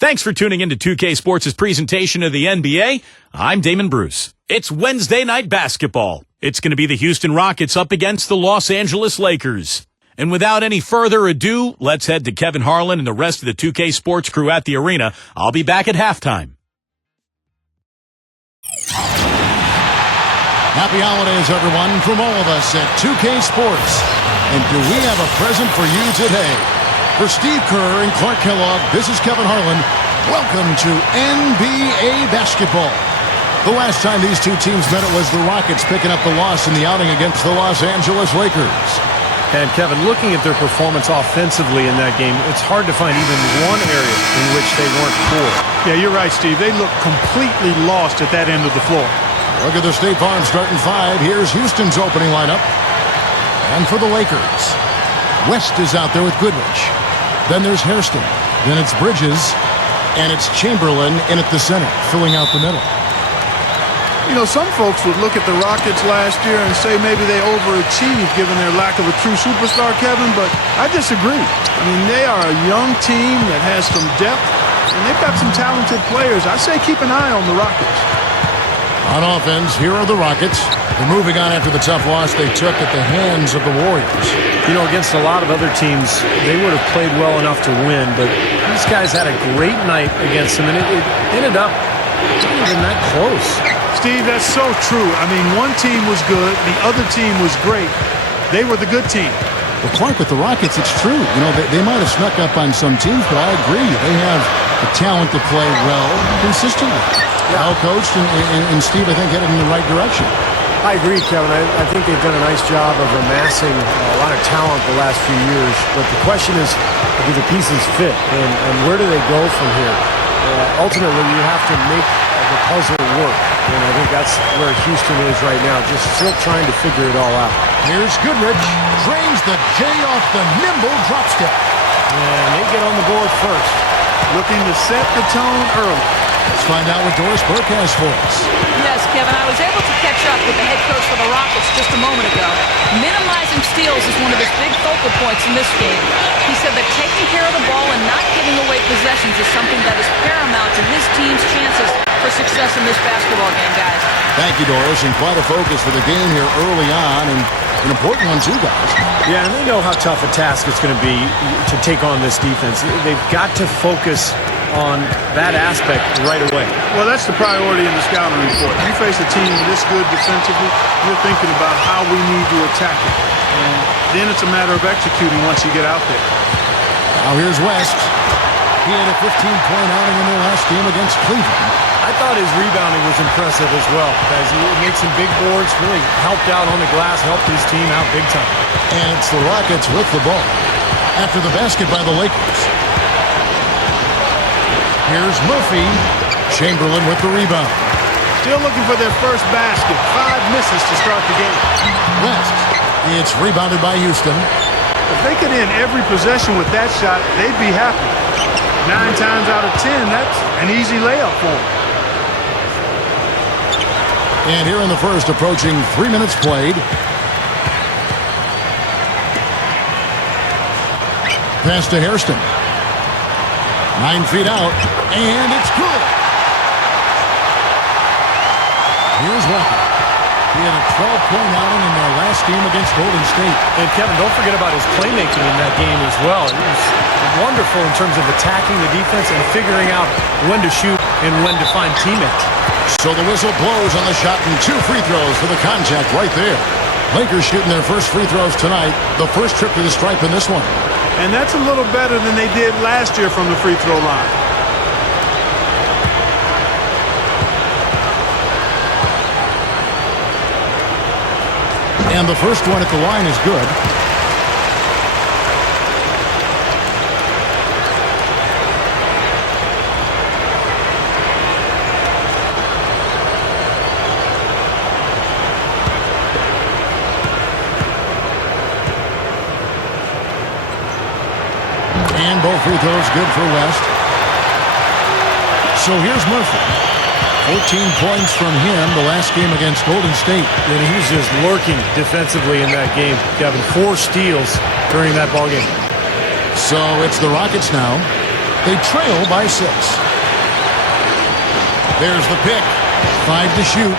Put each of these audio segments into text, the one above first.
Thanks for tuning in to 2K Sports' presentation of the NBA. I'm Damon Bruce. It's Wednesday night basketball. It's going to be the Houston Rockets up against the Los Angeles Lakers. And without any further ado, let's head to Kevin Harlan and the rest of the 2K Sports crew at the arena. I'll be back at halftime. Happy holidays, everyone, from all of us at 2K Sports. And do we have a present for you today? For Steve Kerr and Clark Kellogg, this is Kevin Harlan. Welcome to NBA basketball. The last time these two teams met, it was the Rockets picking up the loss in the outing against the Los Angeles Lakers. And Kevin, looking at their performance offensively in that game, it's hard to find even one area in which they weren't poor. Yeah, you're right, Steve. They look completely lost at that end of the floor. Look at the State Farm starting five. Here's Houston's opening lineup. And for the Lakers, West is out there with Goodrich. Then there's Hairston. Then it's Bridges. And it's Chamberlain in at the center, filling out the middle. You know, some folks would look at the Rockets last year and say maybe they overachieved given their lack of a true superstar, Kevin, but I disagree. I mean, they are a young team that has some depth, and they've got some talented players. I say keep an eye on the Rockets. On offense, here are the Rockets. They're moving on after the tough loss they took at the hands of the Warriors. You know, against a lot of other teams, they would have played well enough to win, but these guys had a great night against them, and it ended up not even that close. Steve, that's so true. I mean, one team was good, the other team was great. They were the good team. Well, Clark, with the Rockets, it's true. You know, they might have snuck up on some teams, but I agree. They have the talent to play well consistently. Well coached, and Steve, I think, headed in the right direction. I agree, Kevin. I think they've done a nice job of amassing a lot of talent the last few years. But the question is, do the pieces fit? And where do they go from here? Ultimately, you have to make the puzzle work. And I think that's where Houston is right now, just still trying to figure it all out. Here's Goodrich. Drains the J off the nimble drop step. And they get on the board first. Looking to set the tone early. Let's find out what Doris Burke has for us. Yes, Kevin, I was able to catch up with the head coach for the Rockets just a moment ago. Minimizing steals is one of his big focal points in this game. He said that taking care of the ball and not giving away possessions is something that is paramount to his team's chances for success in this basketball game, guys. Thank you, Doris, and quite a focus for the game here early on, and an important one too, guys. Yeah, and they know how tough a task it's going to be to take on this defense. They've got to focus on that aspect right away. Well, that's the priority in the scouting report. You face a team this good defensively, you're thinking about how we need to attack it. And then it's a matter of executing once you get out there. Now here's West. He had a 15-point outing in their last game against Cleveland. I thought his rebounding was impressive as well, guys. He made some big boards, really helped out on the glass, helped his team out big time. And it's the Rockets with the ball after the basket by the Lakers. Here's Murphy. Chamberlain with the rebound. Still looking for their first basket. 5 misses to start the game. West. It's rebounded by Houston. If they could end every possession with that shot, they'd be happy. 9 times out of 10, that's an easy layup for them. And here in the first, approaching 3 minutes played. Pass to Hairston. 9 feet out, and it's good. Here's Walker. He had a 12-point outing in their last game against Golden State. And Kevin, don't forget about his playmaking in that game as well. He was wonderful in terms of attacking the defense and figuring out when to shoot and when to find teammates. So the whistle blows on the shot and 2 free throws for the contact right there. Lakers shooting their first free throws tonight. The first trip to the stripe in this one. And that's a little better than they did last year from the free throw line. And the first one at the line is good. And both free throws good for West. So here's Murphy. 14 points from him the last game against Golden State. And he's just lurking defensively in that game, Kevin. 4 steals during that ballgame. So it's the Rockets now. They trail by 6. There's the pick. 5 to shoot.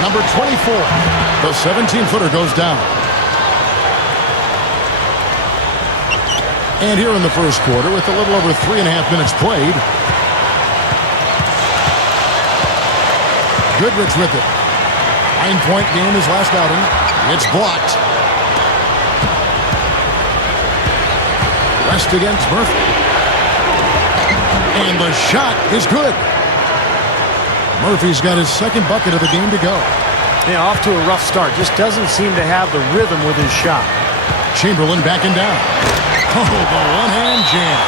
Number 24. The 17-footer goes down. And here in the first quarter, with a little over 3.5 minutes played, Goodrich with it. 9-point game his last outing. It's blocked. West against Murphy. And the shot is good. Murphy's got his second bucket of the game to go. Yeah, off to a rough start. Just doesn't seem to have the rhythm with his shot. Chamberlain backing down. Oh, the one-hand jam.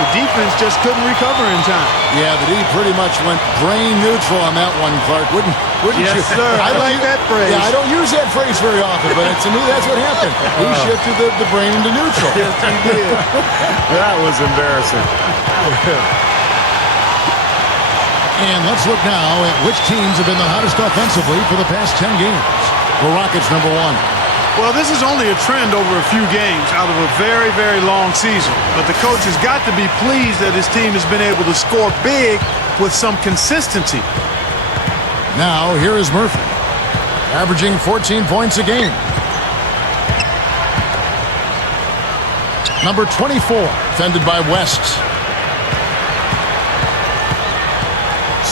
The defense just couldn't recover in time. Yeah, the D pretty much went brain neutral on that one, Clark. Wouldn't Yes, you? sir. I like that phrase. Yeah, I don't use that phrase very often, but to me, that's what happened. He shifted the brain into neutral. Yes, he did. That was embarrassing. And let's look now at which teams have been the hottest offensively for the past 10 games. The Rockets, number 1. Well, this is only a trend over a few games out of a very, very long season. But the coach has got to be pleased that his team has been able to score big with some consistency. Now, here is Murphy, averaging 14 points a game. Number 24, defended by West.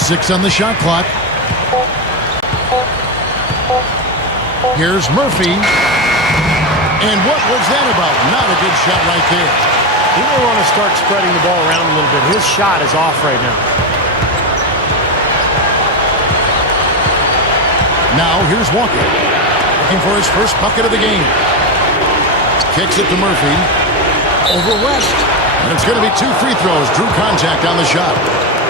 6 on the shot clock. Here's Murphy. And what was that about? Not a good shot right there. He may want to start spreading the ball around a little bit. His shot is off right now. Now here's Walker, looking for his first bucket of the game. Kicks it to Murphy. Over West. And it's going to be 2 free throws. Drew contact on the shot.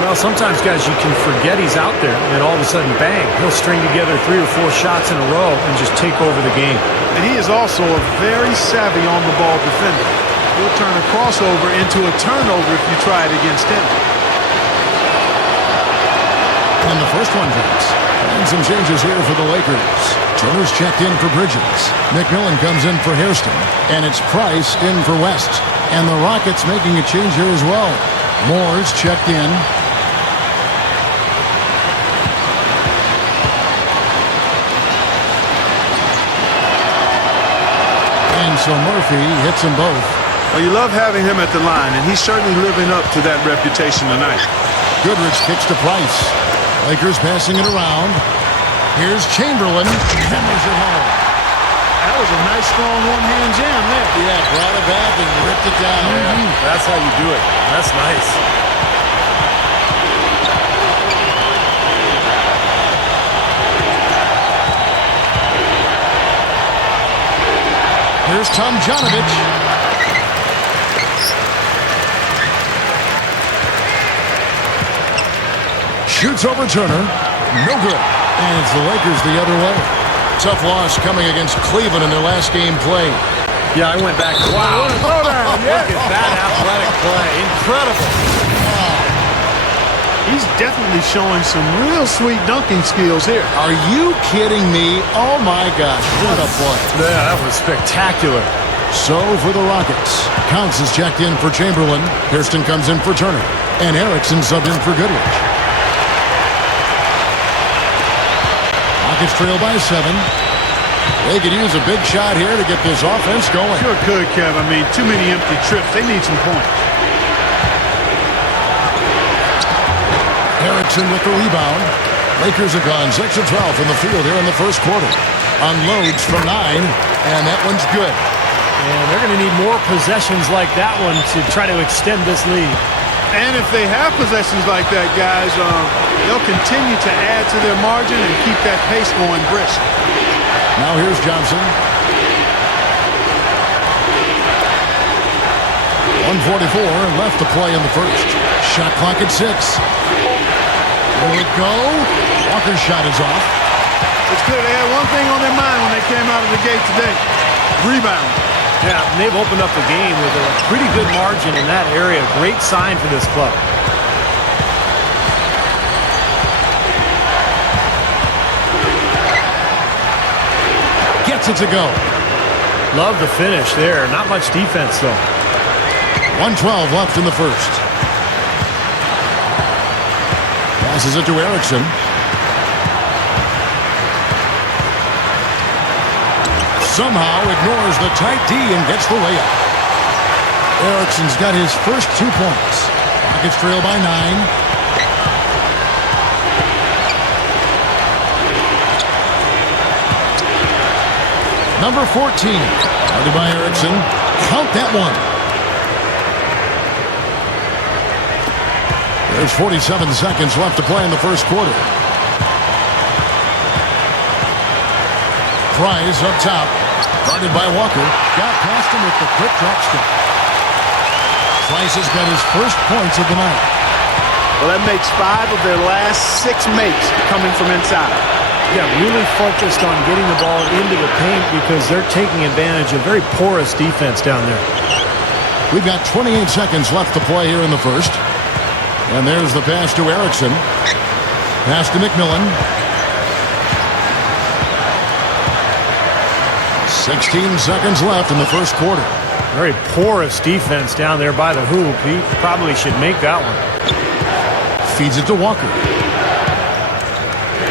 Well, sometimes, guys, you can forget he's out there, and all of a sudden, bang, he'll string together 3 or 4 shots in a row and just take over the game. And he is also a very savvy on-the-ball defender. He'll turn a crossover into a turnover if you try it against him. And the first one drops. And some changes here for the Lakers. Turner's checked in for Bridges. McMillan comes in for Hairston. And it's Price in for West. And the Rockets making a change here as well. Moore's checked in. And so Murphy hits them both. Well, you love having him at the line, and he's certainly living up to that reputation tonight. Goodrich kicks to Price. Lakers passing it around. Here's Chamberlain. Hammers it home. That was a nice, strong one-hand jam there. Yeah, brought it back and ripped it down. That's how you do it. That's nice. Here's Tom Janovich. Shoots over Turner. No good. And it's the Lakers the other way. Tough loss coming against Cleveland in their last game played. Yeah, I went back. Wow. Look at that athletic play. Incredible. He's definitely showing some real sweet dunking skills here. Are you kidding me? Oh, my gosh. What a play. Yeah, that was spectacular. So for the Rockets, Counts is checked in for Chamberlain. Hairston comes in for Turner. And Erickson subbed in for Goodrich. Rockets trail by 7. They could use a big shot here to get this offense going. Sure could, Kev. I mean, too many empty trips. They need some points. Erickson with the rebound. Lakers have gone 6 of 12 from the field here in the first quarter. Unloads from 9, and that one's good. And they're going to need more possessions like that one to try to extend this lead. And if they have possessions like that, guys, they'll continue to add to their margin and keep that pace going brisk. Now here's Johnson. 1:44 left to play in the first. Shot clock at 6. Will it go? Walker's shot is off. It's clear they had one thing on their mind when they came out of the gate today. Rebound. Yeah, and they've opened up the game with a pretty good margin in that area. Great sign for this club. Gets it to go. Love the finish there. Not much defense, though. 1:12 left in the first. Passes it to Erickson. Somehow ignores the tight D and gets the layup. Erickson's got his first 2 points. Rockets trail by 9. Number 14. Guarded by Erickson. Count that one. There's 47 seconds left to play in the first quarter. Price up top. Guarded by Walker. Got past him with the quick drop step. Price has got his first points of the night. Well, that makes 5 of their last 6 makes coming from inside. Yeah, really focused on getting the ball into the paint because they're taking advantage of very porous defense down there. We've got 28 seconds left to play here in the first. And there's the pass to Erickson. Pass to McMillan. 16 seconds left in the first quarter. Very porous defense down there by the hoop. He probably should make that one. Feeds it to Walker.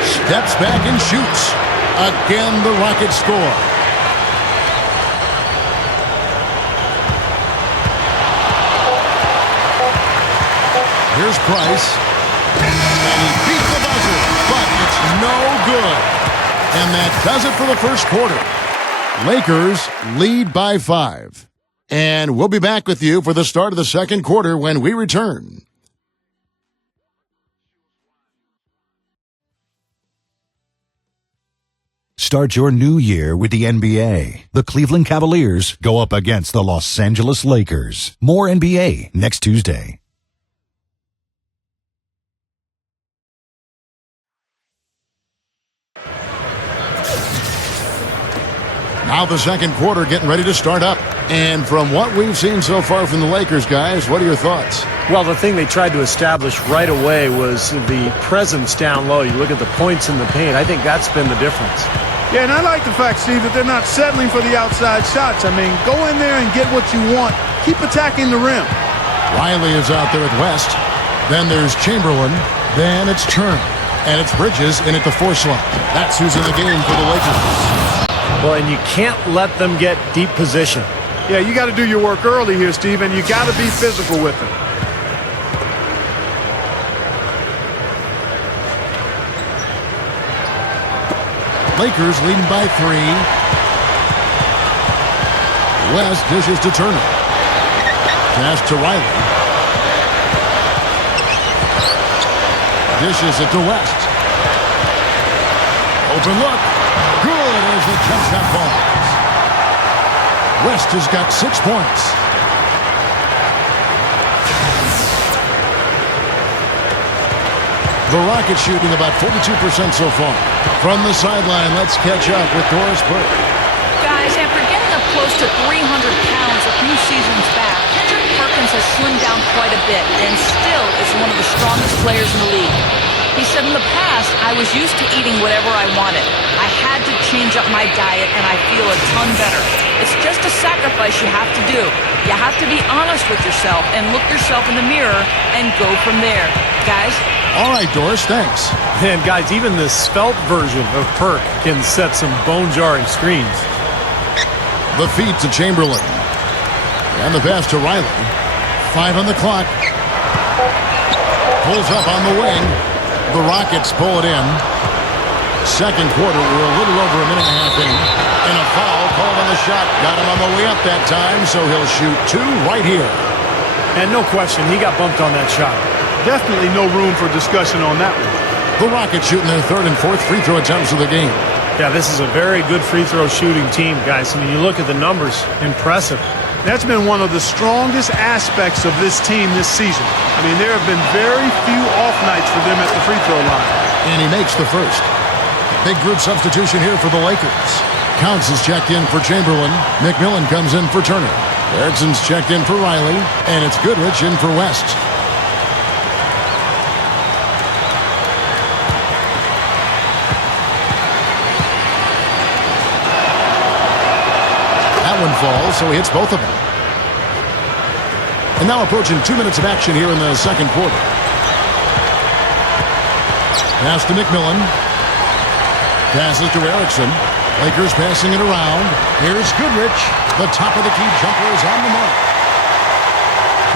Steps back and shoots. Again, the Rockets score. Here's Price. And he beat the buzzer, but it's no good. And that does it for the first quarter. Lakers lead by 5. And we'll be back with you for the start of the second quarter when we return. Start your new year with the NBA. The Cleveland Cavaliers go up against the Los Angeles Lakers. More NBA next Tuesday. Now the second quarter getting ready to start up. And from what we've seen so far from the Lakers, guys, what are your thoughts? Well, the thing they tried to establish right away was the presence down low. You look at the points in the paint. I think that's been the difference. Yeah, and I like the fact, Steve, that they're not settling for the outside shots. I mean, go in there and get what you want. Keep attacking the rim. Riley is out there at West. Then there's Chamberlain. Then it's Turner. And it's Bridges in at the 4 slot. That's who's in the game for the Lakers. Well, and you can't let them get deep position. Yeah, you got to do your work early here, Steve, and you got to be physical with it. Lakers leading by 3. West dishes to Turner. Pass to Riley. Dishes it to West. Open look. Good as the jump shot falls. West has got 6 points. The Rockets shooting about 42% so far. From the sideline, let's catch up with Doris Burke. Guys, after getting up close to 300 pounds a few seasons back, Kendrick Perkins has slimmed down quite a bit and still is one of the strongest players in the league. He said in the past, I was used to eating whatever I wanted. I had to change up my diet, and I feel a ton better. It's just a sacrifice you have to do. You have to be honest with yourself and look yourself in the mirror and go from there. Guys? All right, Doris, thanks. And guys, even the svelte version of Perk can set some bone-jarring screens. The feed to Chamberlain. And the pass to Riley. 5 on the clock. Pulls up on the wing. The Rockets pull it in. Second quarter, we're a little over a minute and a half in. And a foul called on the shot. Got him on the way up that time, so he'll shoot 2 right here. And no question, he got bumped on that shot. Definitely no room for discussion on that one. The Rockets shooting their 3rd and 4th free throw attempts of the game. Yeah, this is a very good free throw shooting team, guys. I mean, you look at the numbers, impressive. That's been one of the strongest aspects of this team this season. I mean, there have been very few off nights for them at the free throw line. And he makes the first. Big group substitution here for the Lakers. Counts is checked in for Chamberlain. McMillan comes in for Turner. Erickson's checked in for Riley. And it's Goodrich in for West. falls, so he hits both of them. And now approaching 2 minutes of action here in the second quarter. Pass to McMillan. Passes to Erickson. Lakers passing it around. Here's Goodrich. The top of the key jumper is on the mark.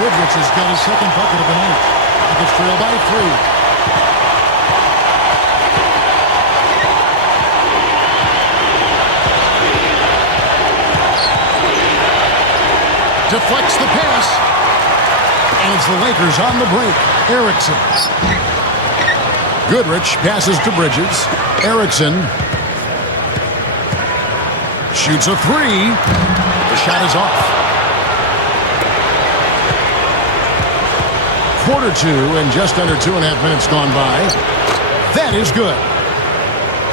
Goodrich has got his second bucket of the night. Rockets trail by 3. Deflects the pass. And it's the Lakers on the break. Erickson. Goodrich passes to Bridges. Erickson shoots a 3. The shot is off. Quarter 2 and just under 2.5 minutes gone by. That is good.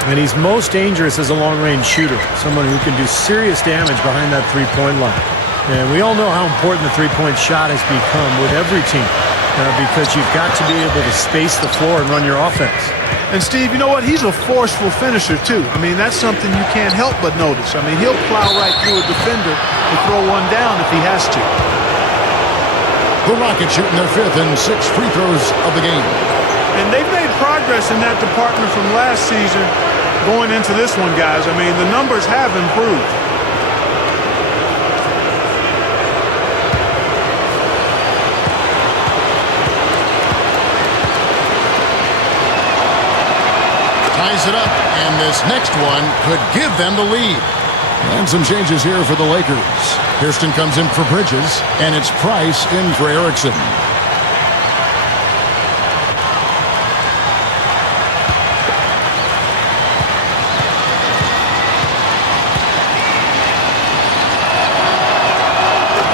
And he's most dangerous as a long-range shooter, someone who can do serious damage behind that three-point line. And we all know how important the three-point shot has become with every team because you've got to be able to space the floor and run your offense. And Steve, you know what? He's a forceful finisher, too. I mean, that's something you can't help but notice. I mean, he'll plow right through a defender to throw one down if he has to. The Rockets shooting their 5th and 6th free throws of the game. And they've made progress in that department from last season going into this one, guys. I mean, the numbers have improved. Ties it up, and this next one could give them the lead. And some changes here for the Lakers. Kirsten comes in for Bridges, and it's Price in for Erickson.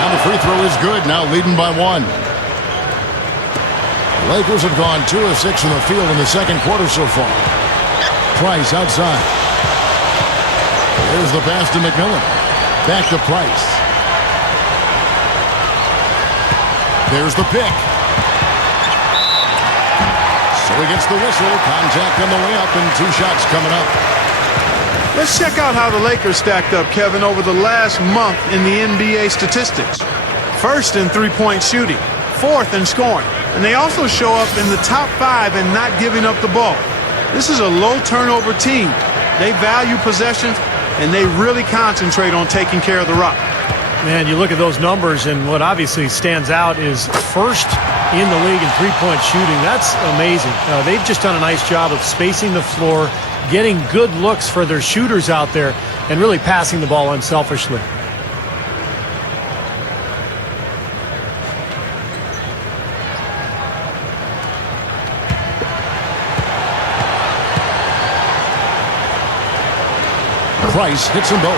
Now the free throw is good, now leading by 1. The Lakers have gone 2 of 6 from the field in the second quarter so far. Price outside. There's the pass to McMillan. Back to Price. There's the pick. So he gets the whistle. Contact on the way up and 2 shots coming up. Let's check out how the Lakers stacked up, Kevin, over the last month in the NBA statistics. 1st in three-point shooting, 4th in scoring. And they also show up in the top 5 in not giving up the ball. This is a low-turnover team. They value possessions, and they really concentrate on taking care of the rock. Man, you look at those numbers, and what obviously stands out is 1st in the league in three-point shooting. That's amazing. They've just done a nice job of spacing the floor, getting good looks for their shooters out there, and really passing the ball unselfishly. Price hits them both.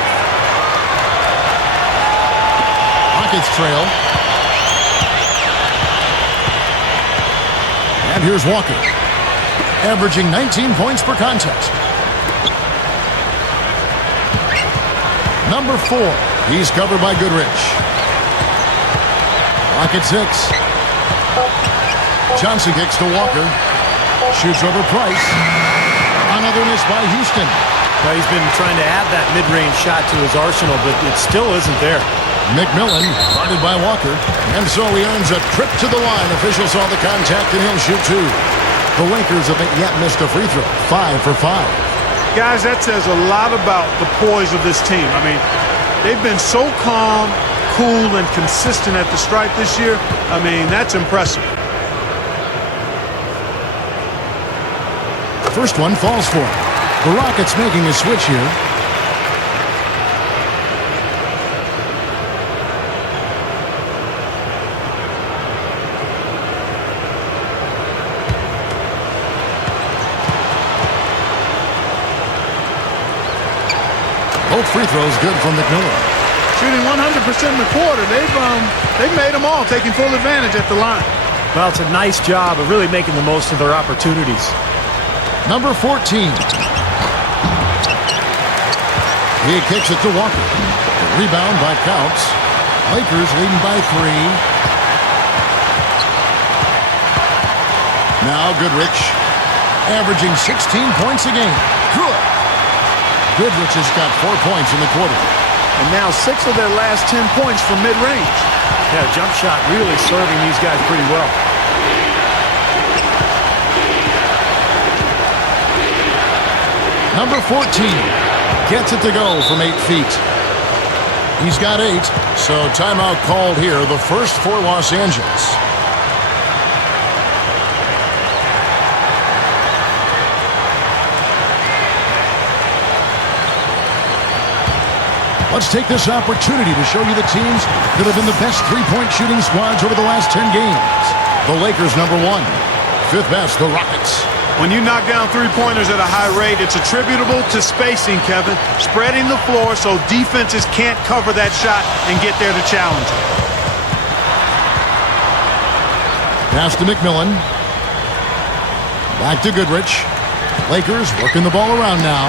Rockets trail. And here's Walker, averaging 19 points per contest. Number 4, he's covered by Goodrich. Rockets 6. Johnson kicks to Walker. Shoots over Price. Another miss by Houston. Well, he's been trying to add that mid-range shot to his arsenal, but it still isn't there. McMillan, guarded by Walker, and so he earns a trip to the line. Officials saw the contact, and he'll shoot 2. The Lakers haven't yet missed a free throw. 5 for 5. Guys, that says a lot about the poise of this team. I mean, they've been so calm, cool, and consistent at the stripe this year. I mean, that's impressive. First one falls for him. The Rockets making a switch here. Both free throws good from McMillan. Shooting 100% in the quarter. They've made them all, taking full advantage at the line. Well, it's a nice job of really making the most of their opportunities. Number 14. He kicks it to Walker. The rebound by Counts. Lakers leading by 3. Now Goodrich, averaging 16 points a game. Good. Goodrich has got 4 points in the quarter. and now 6 of their last 10 points from mid-range. Yeah, jump shot really serving these guys pretty well. Number 14 gets it to go from 8 feet. He's got 8, so timeout called here, the first for Los Angeles. Let's take this opportunity to show you the teams that have been the best three-point shooting squads over the last 10 games. The Lakers, number 1. 5th best, the Rockets. When you knock down three-pointers at a high rate, it's attributable to spacing, Kevin. Spreading the floor so defenses can't cover that shot and get there to challenge it. Pass to McMillan. Back to Goodrich. Lakers working the ball around now.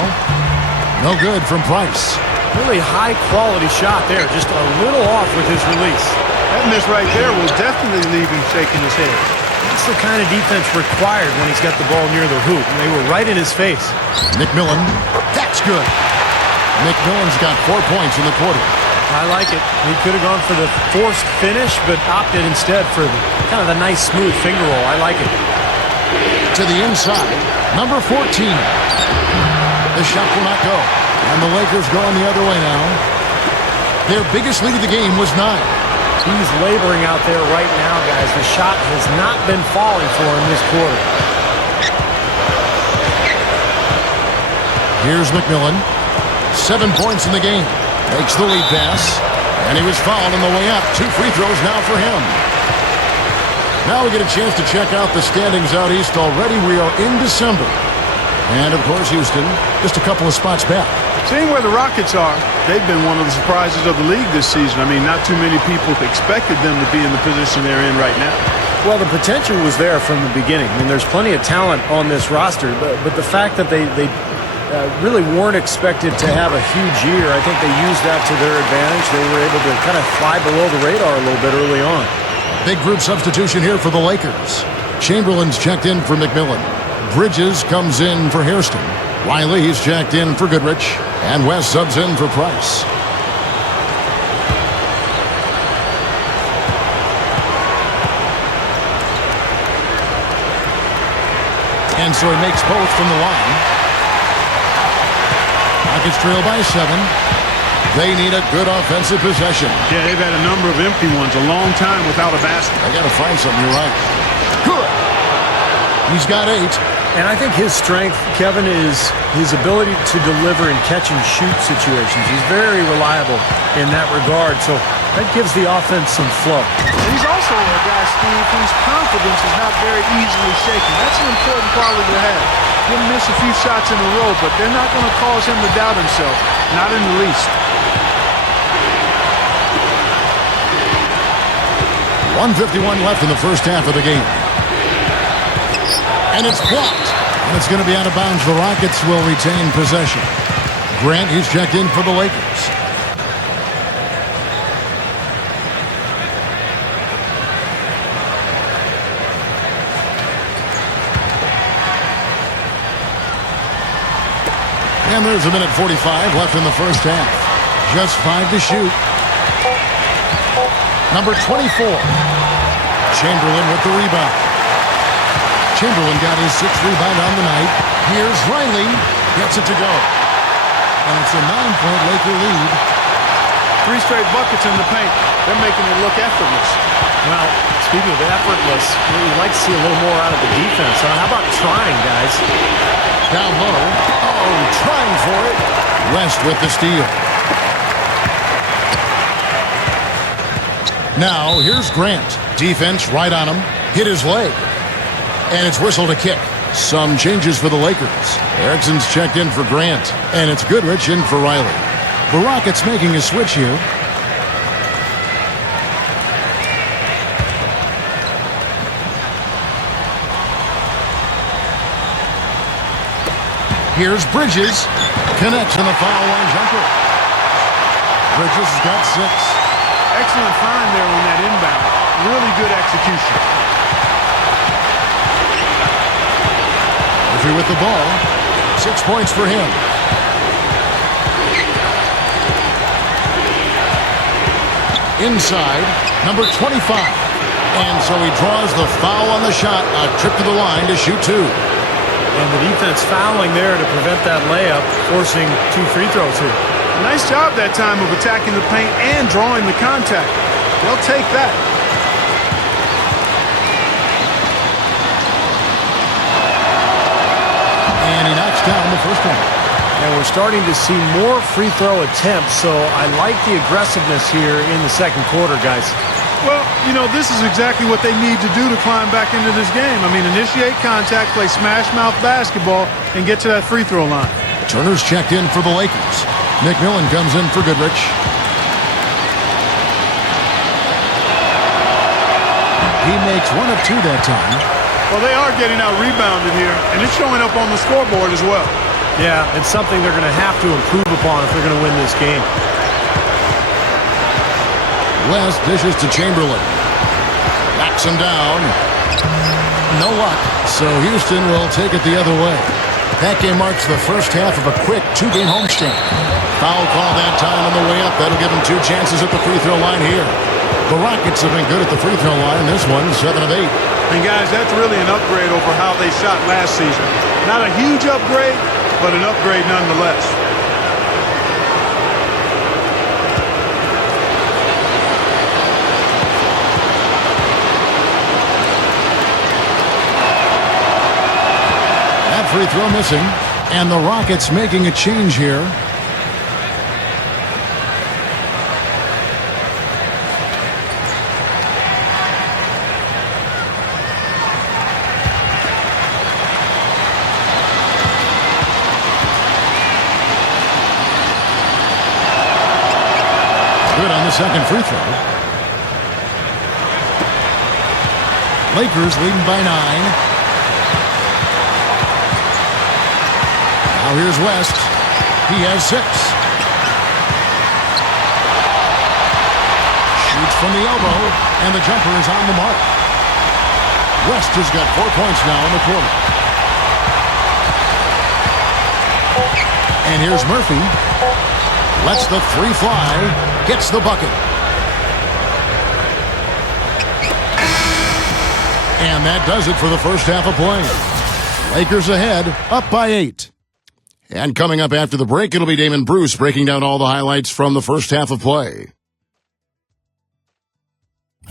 No good from Price. Really high-quality shot there, just a little off with his release. That miss right there will definitely leave him shaking his head. That's the kind of defense required when he's got the ball near the hoop, and they were right in his face. McMillan, that's good. McMillan's got 4 points in the quarter. I like it. He could have gone for the forced finish, but opted instead for kind of the nice, smooth finger roll. I like it. To the inside, number 14. The shot will not go. And the Lakers going the other way now. Their biggest lead of the game was 9. He's laboring out there right now, guys. The shot has not been falling for him this quarter. Here's McMillan. 7 points in the game. Makes the lead pass. And he was fouled on the way up. 2 free throws now for him. Now we get a chance to check out the standings out east already. We are in December. And, of course, Houston, just a couple of spots back. Seeing where the Rockets are, they've been one of the surprises of the league this season. I mean, not too many people expected them to be in the position they're in right now. Well, the potential was there from the beginning. I mean, there's plenty of talent on this roster, but the fact that they really weren't expected to have a huge year, I think they used that to their advantage. They were able to kind of fly below the radar a little bit early on. Big group substitution here for the Lakers. Chamberlain's checked in for McMillan. Bridges comes in for Hairston. Riley's checked in for Goodrich. And West subs in for Price. And so he makes both from the line. Rockets trail by 7. They need a good offensive possession. Yeah, they've had a number of empty ones, a long time without a basket. I got to find something, you're right. Good. He's got 8. And I think his strength, Kevin, is his ability to deliver in catch-and-shoot situations. He's very reliable in that regard, so that gives the offense some flow. And he's also a guy, Steve, whose confidence is not very easily shaken. That's an important quality to have. He'll miss a few shots in a row, but they're not going to cause him to doubt himself, not in the least. 1:51 left in the first half of the game. And it's blocked. And it's going to be out of bounds. The Rockets will retain possession. Grant, he's checked in for the Lakers. And there's a minute 45 left in the first half. Just 5 to shoot. Number 24. Chamberlain with the rebound. Chamberlain got his 6th rebound on the night. Here's Riley. Gets it to go. And it's a 9-point Laker lead. 3 straight buckets in the paint. They're making it look effortless. Well, speaking of effortless, we'd like to see a little more out of the defense. How about trying, guys? Down low. Oh, trying for it. West with the steal. Now, here's Grant. Defense right on him. Hit his leg. And it's whistled a kick. Some changes for the Lakers. Erickson's checked in for Grant. And it's Goodrich in for Riley. The Rockets making a switch here. Here's Bridges. Connects on the foul line jumper. Bridges has got 6. Excellent find there on that inbound. Really good execution. Murphy with the ball. 6 points for him. inside, number 25. And so he draws the foul on the shot, a trip to the line to shoot two. And the defense fouling there to prevent that layup, forcing 2 free throws here. Nice job that time of attacking the paint and drawing the contact. They'll take that. And he knocks down the first one. And we're starting to see more free throw attempts, so I like the aggressiveness here in the second quarter, guys. Well, you know, this is exactly what they need to do to climb back into this game. I mean, initiate contact, play smash-mouth basketball, and get to that free throw line. Turner's checked in for the Lakers. McMillan comes in for Goodrich. He makes 1 of 2 that time. Well, they are getting out rebounded here, and it's showing up on the scoreboard as well. Yeah, it's something they're going to have to improve upon if they're going to win this game. West dishes to Chamberlain. Knocks him down. No luck. So Houston will take it the other way. That game marks the first half of a quick 2-game homestand. Foul call that time on the way up. That'll give them 2 chances at the free throw line here. The Rockets have been good at the free throw line. This one, 7 of 8. And guys, that's really an upgrade over how they shot last season. Not a huge upgrade, but an upgrade nonetheless. That free throw missing. And the Rockets making a change here. Good on the second free throw. Lakers leading by 9. Now here's West. He has 6. Shoots from the elbow, and the jumper is on the mark. West has got 4 points now in the quarter. And here's Murphy. Lets the 3 fly. Gets the bucket. And that does it for the first half of play. Lakers ahead, up by 8. And coming up after the break, it'll be Damon Bruce breaking down all the highlights from the first half of play.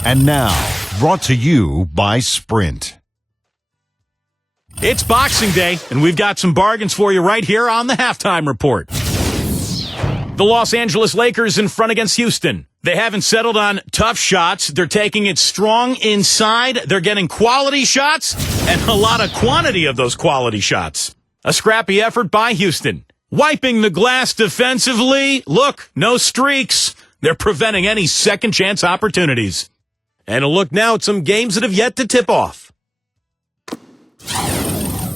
And now, brought to you by Sprint. It's Boxing Day, and we've got some bargains for you right here on the Halftime Report. The Los Angeles Lakers in front against Houston. They haven't settled on tough shots. They're taking it strong inside. They're getting quality shots and a lot of quantity of those quality shots. A scrappy effort by Houston. Wiping the glass defensively. Look, no streaks. They're preventing any second chance opportunities. And a look now at some games that have yet to tip off.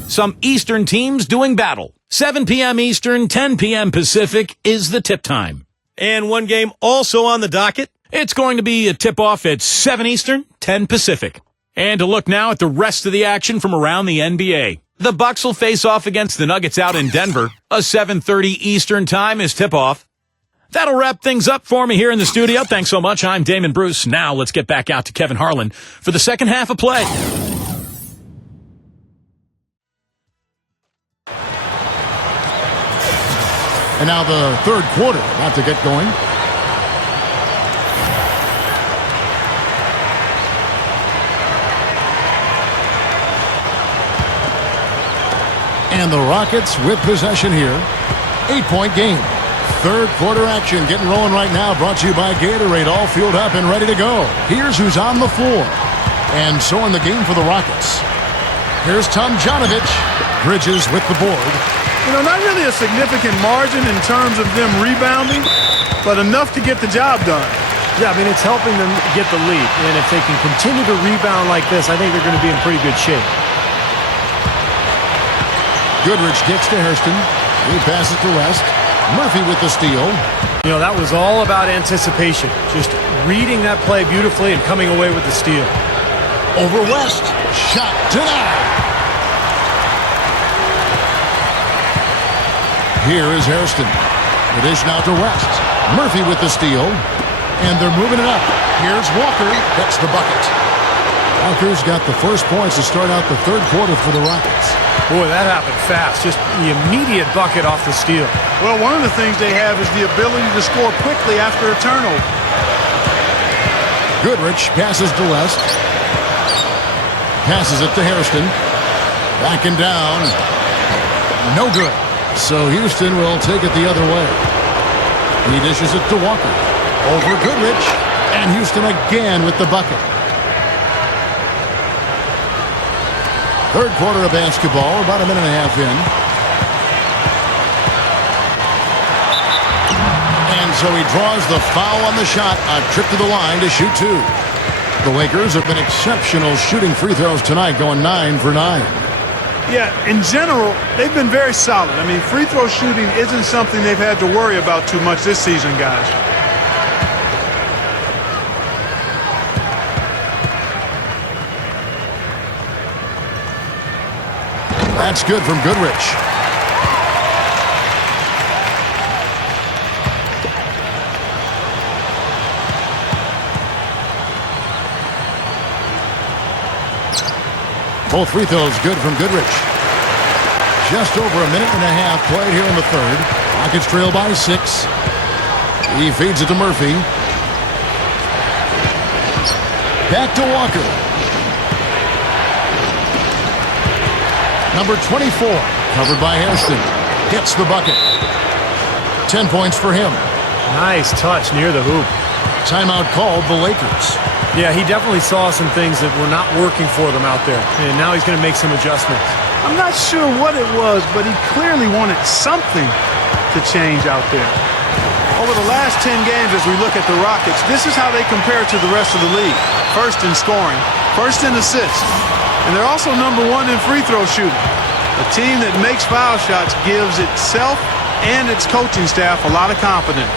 Some Eastern teams doing battle. 7 p.m. Eastern, 10 p.m. Pacific is the tip time. And one game also on the docket. It's going to be a tip-off at 7 Eastern, 10 Pacific. And to look now at the rest of the action from around the NBA. The Bucks will face off against the Nuggets out in Denver. A 7:30 Eastern time is tip-off. That'll wrap things up for me here in the studio. Thanks so much. I'm Damon Bruce. Now let's get back out to Kevin Harlan for the second half of play. And now the third quarter about to get going. And the Rockets with possession here. 8-point game. Third quarter action getting rolling right now. Brought to you by Gatorade. All fueled up and ready to go. Here's who's on the floor. And so in the game for the Rockets. Here's Tom Janovich. Bridges with the board. You know, not really a significant margin in terms of them rebounding, but enough to get the job done. Yeah, I mean, it's helping them get the lead. And if they can continue to rebound like this, I think they're going to be in pretty good shape. Goodrich kicks to Hairston. He passes to West. Murphy with the steal. You know, that was all about anticipation. Just reading that play beautifully and coming away with the steal. Over West. Shot denied. Here is Hairston. The dish now to West. Murphy with the steal. And they're moving it up. Here's Walker. Gets the bucket. Walker's got the first points to start out the third quarter for the Rockets. Boy, that happened fast. Just the immediate bucket off the steal. Well, one of the things they have is the ability to score quickly after a turnover. Goodrich passes to West. Passes it to Hairston. Backing down. No good. So Houston will take it the other way. He dishes it to Walker. Over Goodrich. And Houston again with the bucket. Third quarter of basketball, about a minute and a half in. And so he draws the foul on the shot. A trip to the line to shoot two. The Lakers have been exceptional shooting free throws tonight, going 9 for 9. Yeah, in general, they've been very solid. I mean, free throw shooting isn't something they've had to worry about too much this season, guys. That's good from Goodrich. Both free throws good from Goodrich. Just over a minute and a half played here in the third. Rockets trail by 6. He feeds it to Murphy. Back to Walker. Number 24, covered by Hairston. Hits the bucket. 10 points for him. Nice touch near the hoop. Timeout called the Lakers. Yeah, he definitely saw some things that were not working for them out there. And now he's going to make some adjustments. I'm not sure what it was, but he clearly wanted something to change out there. Over the last 10 games, as we look at the Rockets, this is how they compare to the rest of the league. First in scoring, first in assists, and they're also number 1 in free throw shooting. A team that makes foul shots gives itself and its coaching staff a lot of confidence.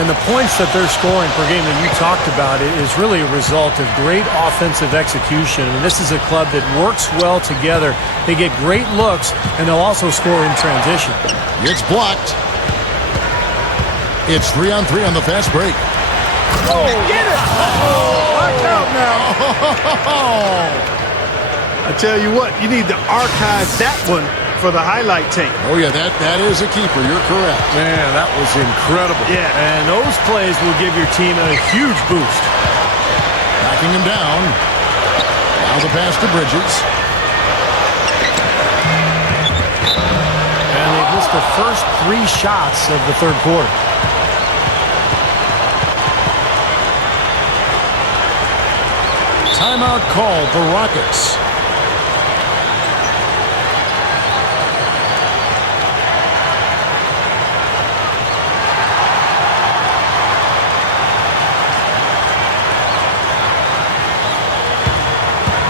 And the points that they're scoring per game that you talked about is really a result of great offensive execution. And this is a club that works well together. They get great looks, and they'll also score in transition. It's blocked. It's 3-on-3 on the fast break. Oh, get it! Locked out now. I tell you what, you need to archive that one for the highlight tape. Oh, yeah, that is a keeper. You're correct. Man, that was incredible. Yeah. And those plays will give your team a huge boost. Knocking him down. Now the pass to Bridges. And they've missed the first 3 shots of the third quarter. Timeout called the Rockets.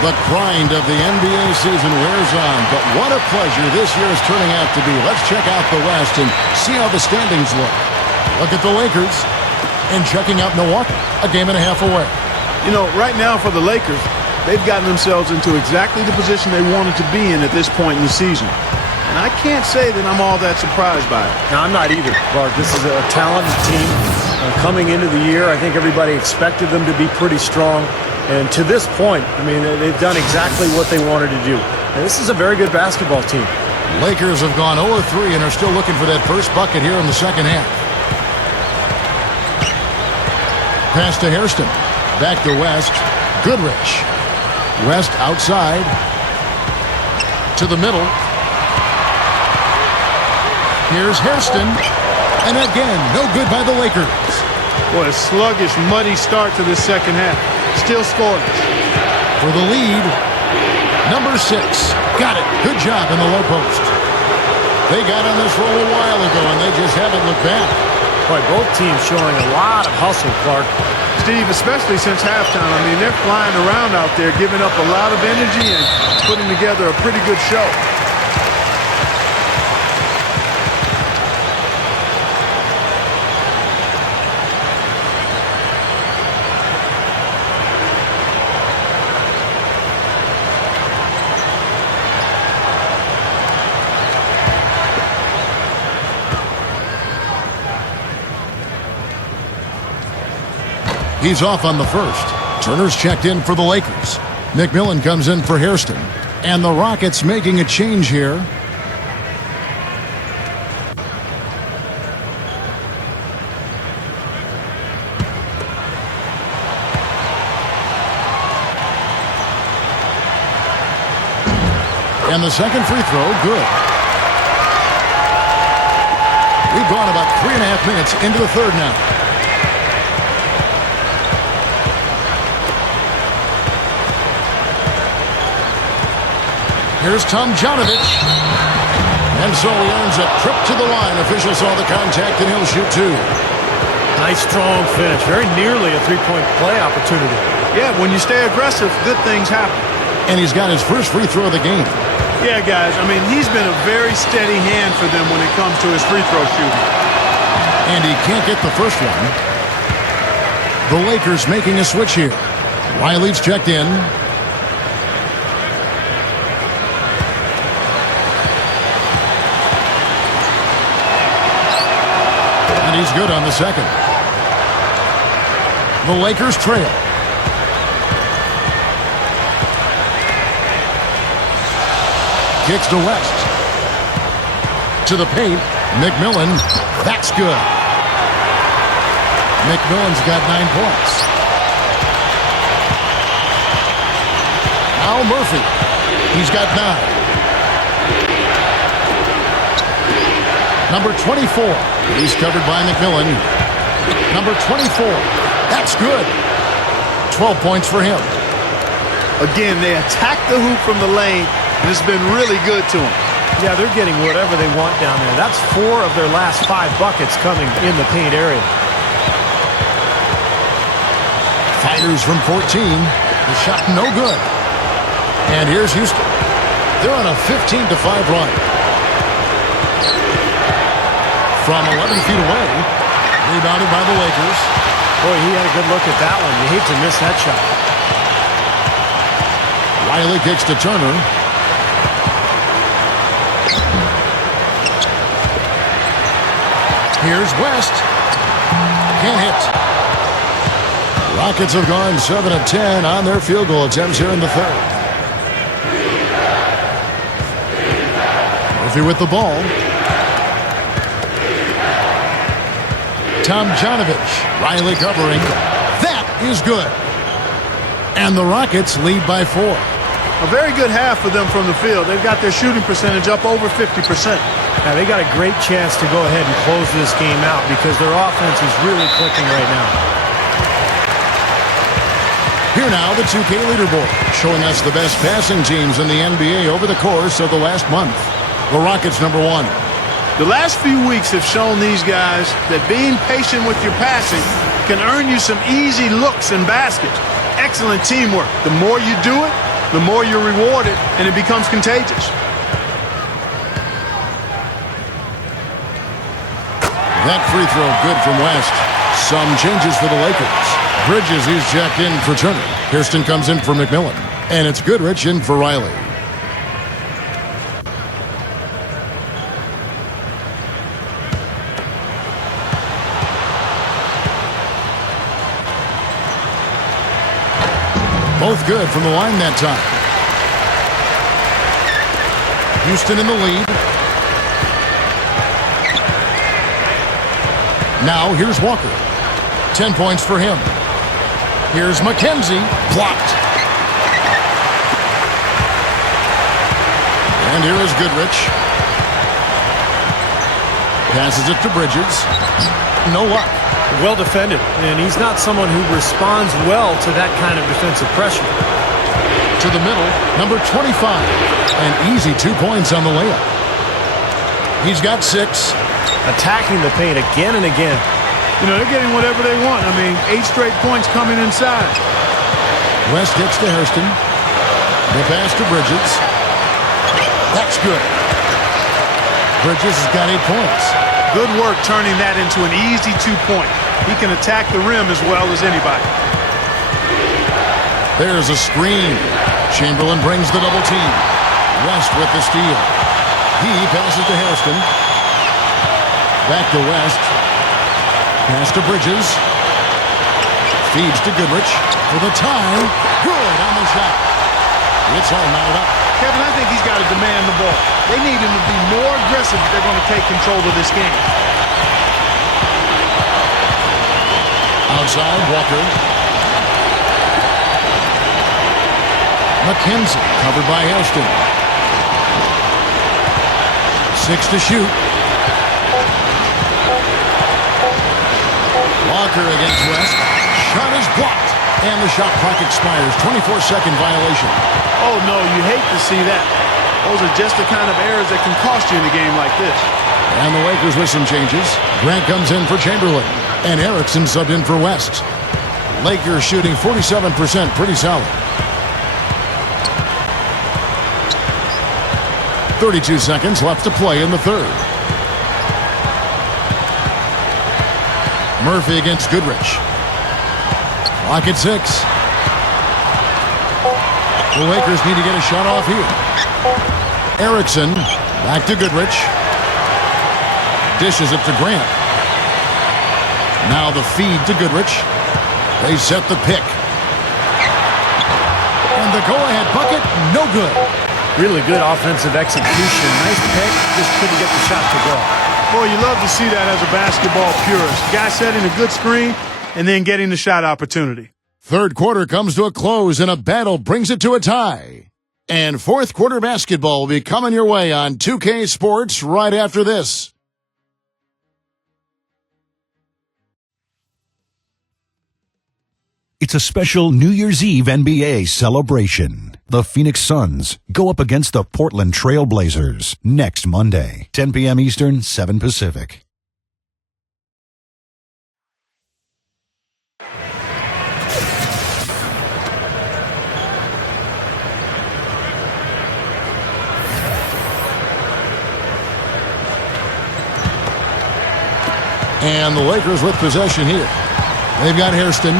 The grind of the NBA season wears on, but what a pleasure this year is turning out to be. Let's check out the West and see how the standings look. Look at the Lakers and checking out Milwaukee, a game and a half away. You know, right now for the Lakers, they've gotten themselves into exactly the position they wanted to be in at this point in the season. And I can't say that I'm all that surprised by it. Now, I'm not either, Bart. This is a talented team coming into the year. I think everybody expected them to be pretty strong. And to this point, I mean, they've done exactly what they wanted to do. And this is a very good basketball team. Lakers have gone 0-3 and are still looking for that first bucket here in the second half. Pass to Hairston. Back to West. Goodrich. West outside. To the middle. Here's Hairston. And again, no good by the Lakers. What a sluggish, muddy start to this second half. Still scoreless. For the lead, number 6. Got it. Good job in the low post. They got on this roll a while ago, and they just haven't looked back. Boy, both teams showing a lot of hustle, Clark. Steve, especially since halftime. I mean, they're flying around out there, giving up a lot of energy and putting together a pretty good show. He's off on the first. Turner's checked in for the Lakers. McMillan comes in for Hairston. And the Rockets making a change here. And the second free throw, good. We've gone about 3.5 minutes into the third now. Here's Tomjanovich. And so he earns a trip to the line. Official saw the contact, and he'll shoot two. Nice, strong finish. Very nearly a three-point play opportunity. Yeah, when you stay aggressive, good things happen. And he's got his first free throw of the game. Yeah, guys, I mean, he's been a very steady hand for them when it comes to his free throw shooting. And he can't get the first one. The Lakers making a switch here. Riley's checked in. And he's good on the second. The Lakers trail. Kicks to West. To the paint. McMillan. That's good. McMillan's got 9 points. Al Murphy. He's got 9. Number 24. He's covered by McMillan. Number 24. That's good. 12 points for him. Again, they attack the hoop from the lane, and it's been really good to them. Yeah, they're getting whatever they want down there. That's 4 of their last 5 buckets coming in the paint area. Fighters from 14. The shot no good. And here's Houston. They're on a 15-5 run. From 11 feet away. Rebounded by the Lakers. Boy, he had a good look at that one. You hate to miss that shot. Riley kicks to Turner. Here's West. Can't hit. Rockets have gone 7 of 10 on their field goal attempts here in the third. Murphy with the ball. Tomjanovich. Riley covering. That is good. And the Rockets lead by 4. A very good half for them from the field. They've got their shooting percentage up over 50%. Now, they got a great chance to go ahead and close this game out because their offense is really clicking right now. Here now, the 2K leaderboard, showing us the best passing teams in the NBA over the course of the last month. The Rockets number 1. The last few weeks have shown these guys that being patient with your passing can earn you some easy looks and baskets. Excellent teamwork. The more you do it, the more you're rewarded, and it becomes contagious. That free throw good from West. Some changes for the Lakers. Bridges, he's checked in for Turner. Hairston comes in for McMillan. And it's Goodrich in for Riley. Both good from the line that time. Houston in the lead. Now here's Walker. 10 points for him. Here's McKenzie. Blocked. And here is Goodrich. Passes it to Bridges. No luck. Well defended, and he's not someone who responds well to that kind of defensive pressure. To the middle, number 25. An easy 2 points on the layup. He's got 6. Attacking the paint again and again. You know, they're getting whatever they want. I mean, 8 straight points coming inside. West gets to Hairston. The pass to Bridges. That's good. Bridges has got 8 points. Good work turning that into an easy 2-point. He can attack the rim as well as anybody. There's a screen. Chamberlain brings the double team. West with the steal. He passes to Hairston. Back to West. Pass to Bridges. Feeds to Goodrich for the tie. Good on the shot. It's all knotted up. Kevin, I think he's got to demand the ball. They need him to be more aggressive if they're going to take control of this game. Outside, Walker. McKenzie covered by Hairston. 6 to shoot. Walker against West. Shot is blocked. And the shot clock expires. 24-second violation. Oh, no, you hate to see that. Those are just the kind of errors that can cost you in a game like this. And the Lakers with some changes. Grant comes in for Chamberlain. And Erickson subbed in for West. Lakers shooting 47%. Pretty solid. 32 seconds left to play in the third. Murphy against Goodrich. Clock at 6. The Lakers need to get a shot off here. Erickson back to Goodrich. Dishes it to Grant. Now the feed to Goodrich. They set the pick. And the go-ahead bucket, no good. Really good offensive execution. Nice pick. Just couldn't get the shot to go. Boy, you love to see that as a basketball purist. Guy setting a good screen and then getting the shot opportunity. Third quarter comes to a close and a battle brings it to a tie. And fourth quarter basketball will be coming your way on 2K Sports right after this. It's a special New Year's Eve NBA celebration. The Phoenix Suns go up against the Portland Trail Blazers next Monday, 10 p.m. Eastern, 7 Pacific. And the Lakers with possession here. They've got Hairston.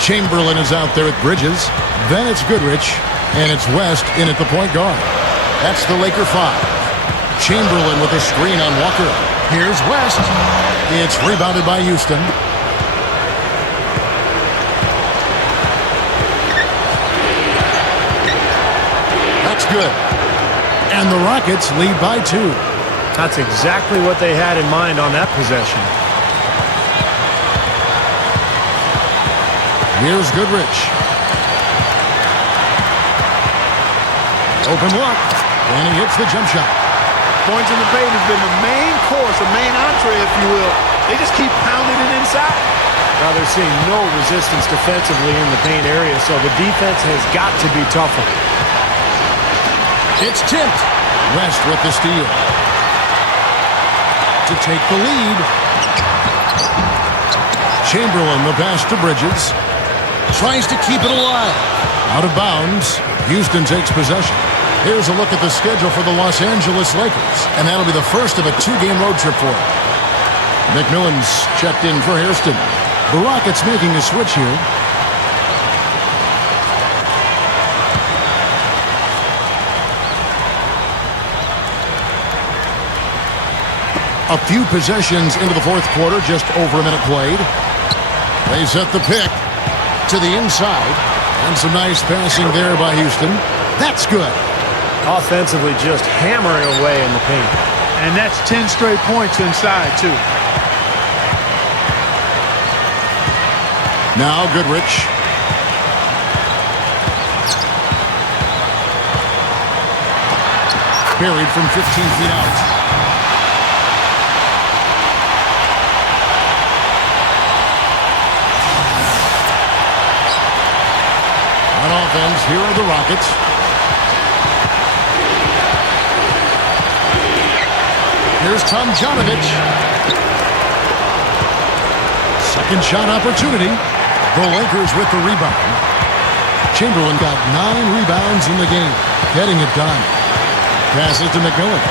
Chamberlain is out there at Bridges. Then it's Goodrich. And it's West in at the point guard. That's the Laker 5. Chamberlain with a screen on Walker. Here's West. It's rebounded by Houston. That's good. And the Rockets lead by 2. That's exactly what they had in mind on that possession. Here's Goodrich. Open look. And he hits the jump shot. Points in the paint has been the main course, the main entree, if you will. They just keep pounding it inside. Now they're seeing no resistance defensively in the paint area, so the defense has got to be tougher. It's tipped. West with the steal. To take the lead. Chamberlain the pass to Bridges. Tries to keep it alive. Out of bounds. Houston takes possession. Here's a look at the schedule for the Los Angeles Lakers. And that'll be the first of a 2-game road trip for them. McMillan's checked in for Hairston. The Rockets making a switch here. A few possessions into the fourth quarter, just over a minute played. They set the pick to the inside. And some nice passing there by Houston. That's good. Offensively just hammering away in the paint. And that's 10 straight points inside, too. Now Goodrich. Buried from 15 feet out. On offense, here are the Rockets. Here's Tomjanovich. Second shot opportunity. The Lakers with the rebound. Chamberlain got 9 rebounds in the game, getting it done. Passes to McMillan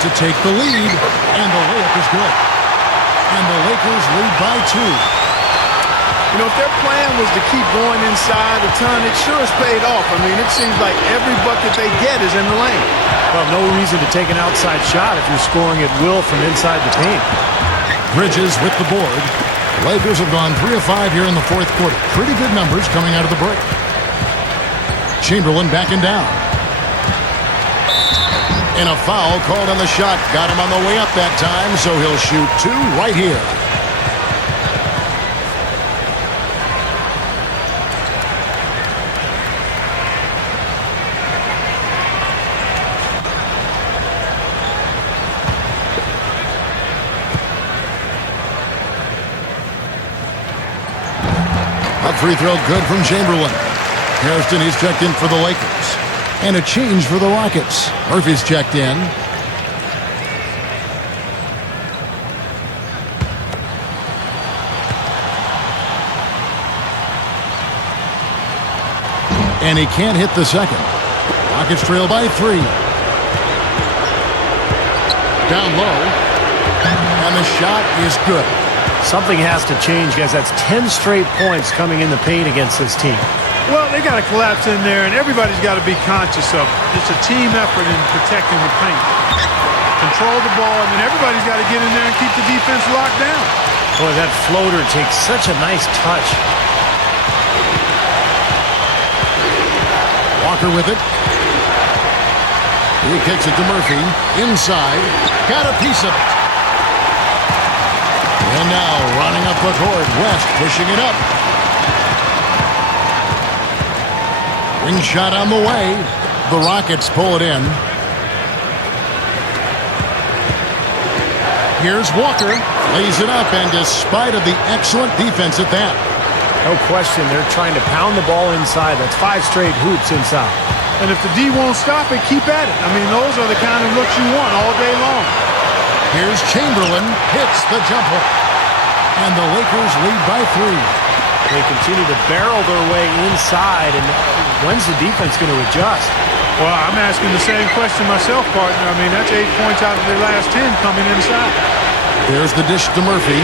to take the lead, and the layup is good. And the Lakers lead by 2. You know, if their plan was to keep going inside a ton, it sure has paid off. I mean, it seems like every bucket they get is in the lane. Well, no reason to take an outside shot if you're scoring at will from inside the paint. Bridges with the board. Lakers have gone 3 of 5 here in the fourth quarter. Pretty good numbers coming out of the break. Chamberlain backing down. And a foul called on the shot. Got him on the way up that time, so he'll shoot 2 right here. A free throw good from Chamberlain. Hairston, he's checked in for the Lakers. And a change for the Rockets. Murphy's checked in. And he can't hit the second. Rockets trail by 3. Down low. And the shot is good. Something has to change, guys. That's 10 straight points coming in the paint against this team. Well, they got to collapse in there, and everybody's got to be conscious of it. It's a team effort in protecting the paint. Control the ball, and then everybody's got to get in there and keep the defense locked down. Boy, that floater takes such a nice touch. Walker with it. He kicks it to Murphy. Inside. Got a piece of it. And now running up the court. West pushing it up. Wing shot on the way. The Rockets pull it in. Here's Walker. Lays it up, and despite of the excellent defense at that. No question, they're trying to pound the ball inside. That's 5 straight hoops inside. And if the D won't stop it, keep at it. I mean, those are the kind of looks you want all day long. Here's Chamberlain. Hits the jumper. And the Lakers lead by 3. They continue to barrel their way inside, and when's the defense going to adjust? Well, I'm asking the same question myself, partner. I mean, that's 8 points out of their last 10 coming inside. There's the dish to Murphy.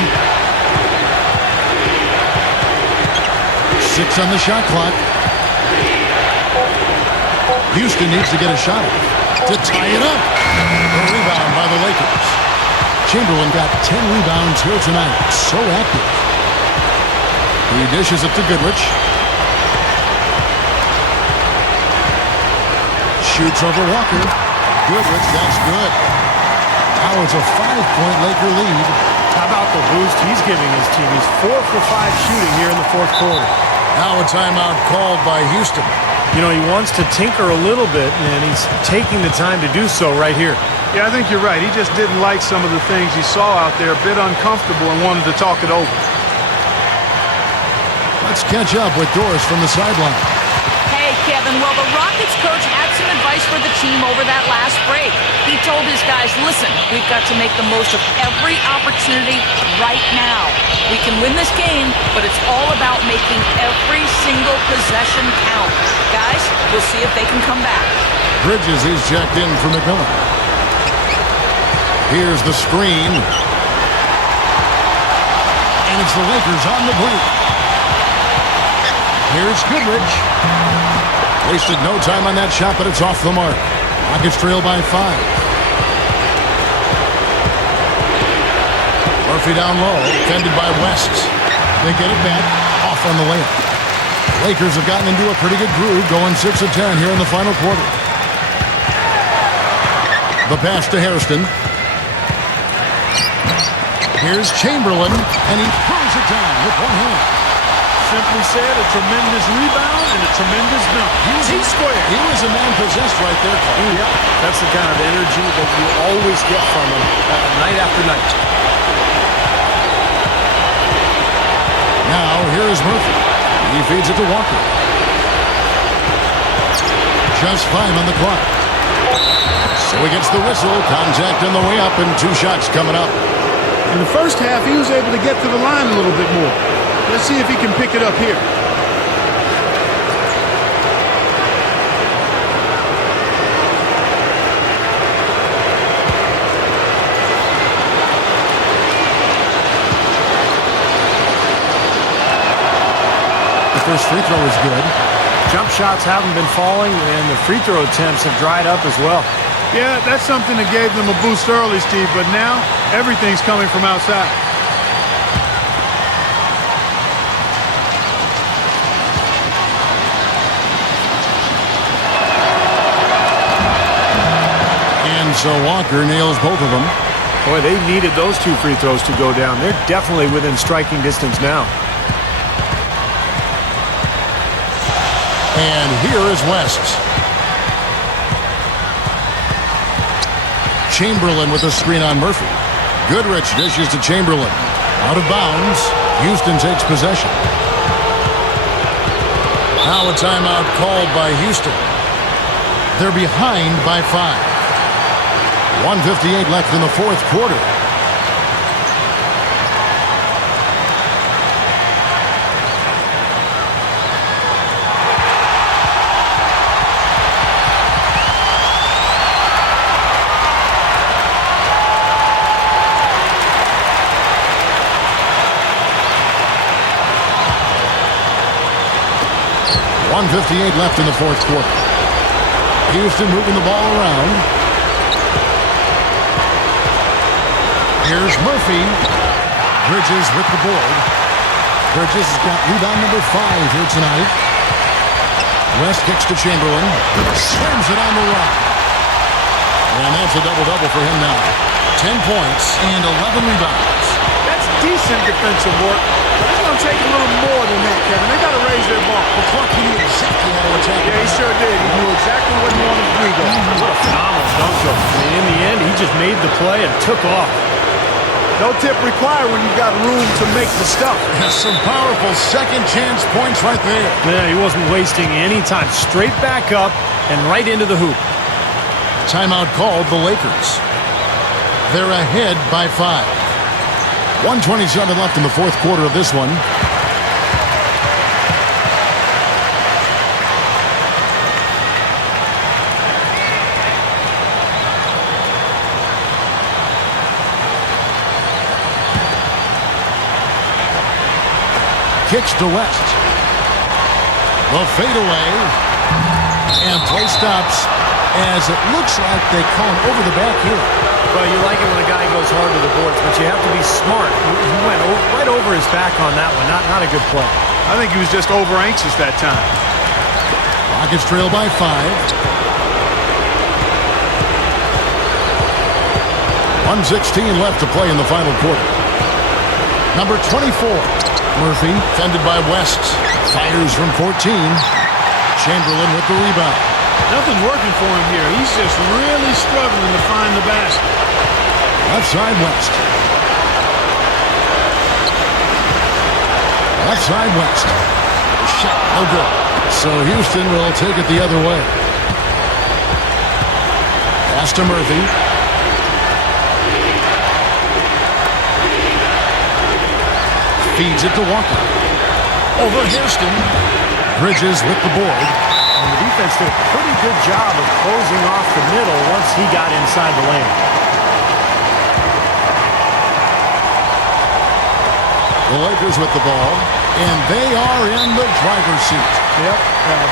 6 on the shot clock. Houston needs to get a shot to tie it up. A rebound by the Lakers. Chamberlain got 10 rebounds here tonight. So active. He dishes it to Goodrich. Shoots over Walker. Goodrich, that's good. Now it's a 5-point Laker lead. How about the boost he's giving his team? He's 4 for 5 shooting here in the fourth quarter. Now a timeout called by Houston. You know, he wants to tinker a little bit, and he's taking the time to do so right here. Yeah, I think you're right. He just didn't like some of the things he saw out there, a bit uncomfortable, and wanted to talk it over. Let's catch up with Doris from the sideline. Hey, Kevin, well, the Rockets coach had some advice for the team over that last break. He told his guys, listen, we've got to make the most of every opportunity right now. We can win this game, but it's all about making every single possession count. Guys, we'll see if they can come back. Bridges, he's checked in for McMillan. Here's the screen. And it's the Lakers on the break. Here's Goodrich. Wasted no time on that shot, but it's off the mark. Rockets trail by 5. Murphy down low, defended by West. They get it back, off on the layup. Lakers have gotten into a pretty good groove, going 6 of 10 here in the final quarter. The pass to Hairston. Here's Chamberlain, and he throws it down with one hand. Simply said, a tremendous rebound and a tremendous dunk. He's square. He was a man possessed right there, Carl. Yeah, that's the kind of energy that you always get from him night after night. Now, here's Murphy. He feeds it to Walker. Just 5 on the clock. So he gets the whistle. Contact on the way up, and 2 shots coming up. In the first half, he was able to get to the line a little bit more. Let's see if he can pick it up here. The first free throw is good. Jump shots haven't been falling, and the free throw attempts have dried up as well. Yeah, that's something that gave them a boost early, Steve, but now everything's coming from outside. So Walker nails both of them. Boy, they needed those 2 free throws to go down. They're definitely within striking distance now. And here is West. Chamberlain with a screen on Murphy. Goodrich dishes to Chamberlain. Out of bounds. Houston takes possession. Now a timeout called by Houston. They're behind by 5. 1:58 left in the fourth quarter. .158 left in the fourth quarter. Houston moving the ball around. Here's Murphy. Bridges with the board. Bridges has got rebound number 5 here tonight. West kicks to Chamberlain. Slams it on the run. And that's a double-double for him now. 10 points and 11 rebounds. That's decent defensive work, but it's going to take a little more than that, Kevin. They got to raise their ball. The clock knew exactly how to attack. Yeah, he sure did. He knew exactly what he wanted to do there. What a phenomenal dunk, though. I mean, in the end, he just made the play and took off. No tip required when you've got room to make the stuff. That's some powerful second chance points right there. Yeah, he wasn't wasting any time. Straight back up and right into the hoop. Timeout called the Lakers. They're ahead by 5. 1:27 left in the fourth quarter of this one. Kicks to West. The fadeaway. And play stops as it looks like they call him over the back here. Well, you like it when a guy goes hard to the boards, but you have to be smart. He went right over his back on that one. Not a good play. I think he was just over anxious that time. Rockets trail by 5. 1:16 left to play in the final quarter. Number 24, Murphy, fended by West. Fires from 14. Chamberlain with the rebound. Nothing's working for him here. He's just really struggling to find the basket. Left side West. Left side West. Shot, no good. So Houston will take it the other way. Pass to Murphy. Feeds it to Walker. Over Houston. Bridges with the board. And the defense did a pretty good job of closing off the middle once he got inside the lane. The Lakers with the ball, and they are in the driver's seat. Yep,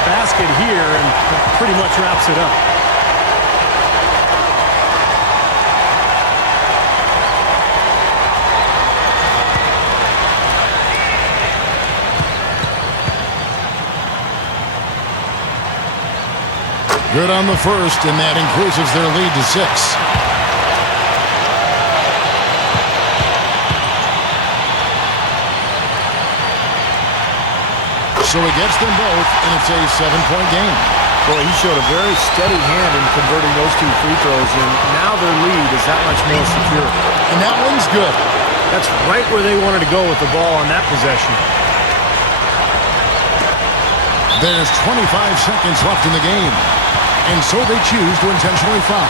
basket here, and pretty much wraps it up. Good on the first, and that increases their lead to 6. So he gets them both, and it's a 7-point game. Boy, he showed a very steady hand in converting those 2 free throws, and now their lead is that much more secure. And that one's good. That's right where they wanted to go with the ball on that possession. There's 25 seconds left in the game, and so they choose to intentionally foul.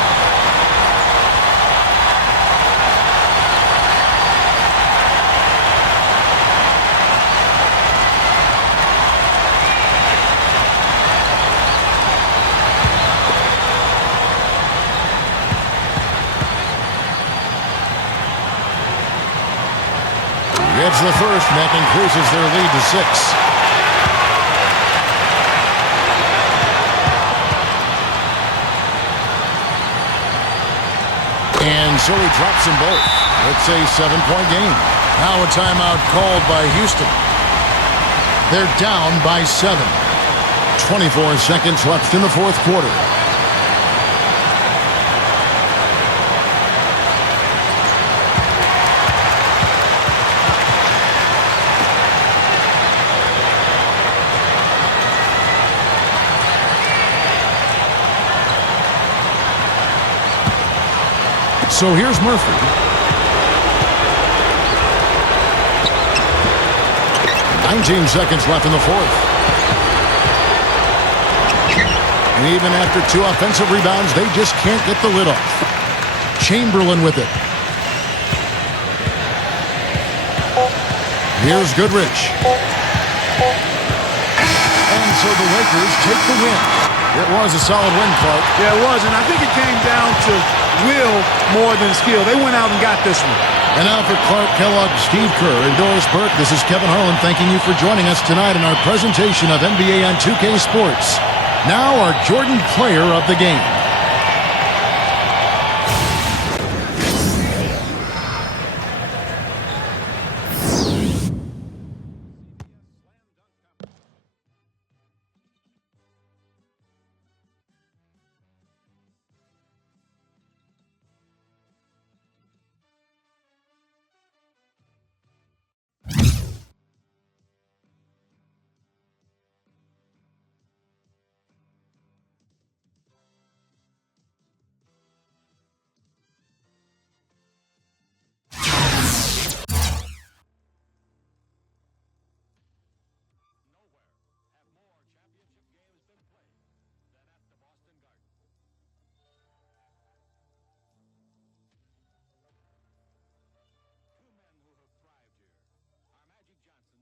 Gets the first, and that increases their lead to 6. And so he drops them both. It's a 7-point game. Now a timeout called by Houston. They're down by 7. 24 seconds left in the fourth quarter. So here's Murphy. 19 seconds left in the fourth. And even after 2 offensive rebounds, they just can't get the lid off. Chamberlain with it. Here's Goodrich. And so the Lakers take the win. It was a solid win, Clark. Yeah, it was, and I think it came down to will more than skill. They went out and got this one. And now for Clark Kellogg, Steve Kerr, and Doris Burke, this is Kevin Harlan thanking you for joining us tonight in our presentation of NBA on 2K Sports. Now our Jordan Player of the Game.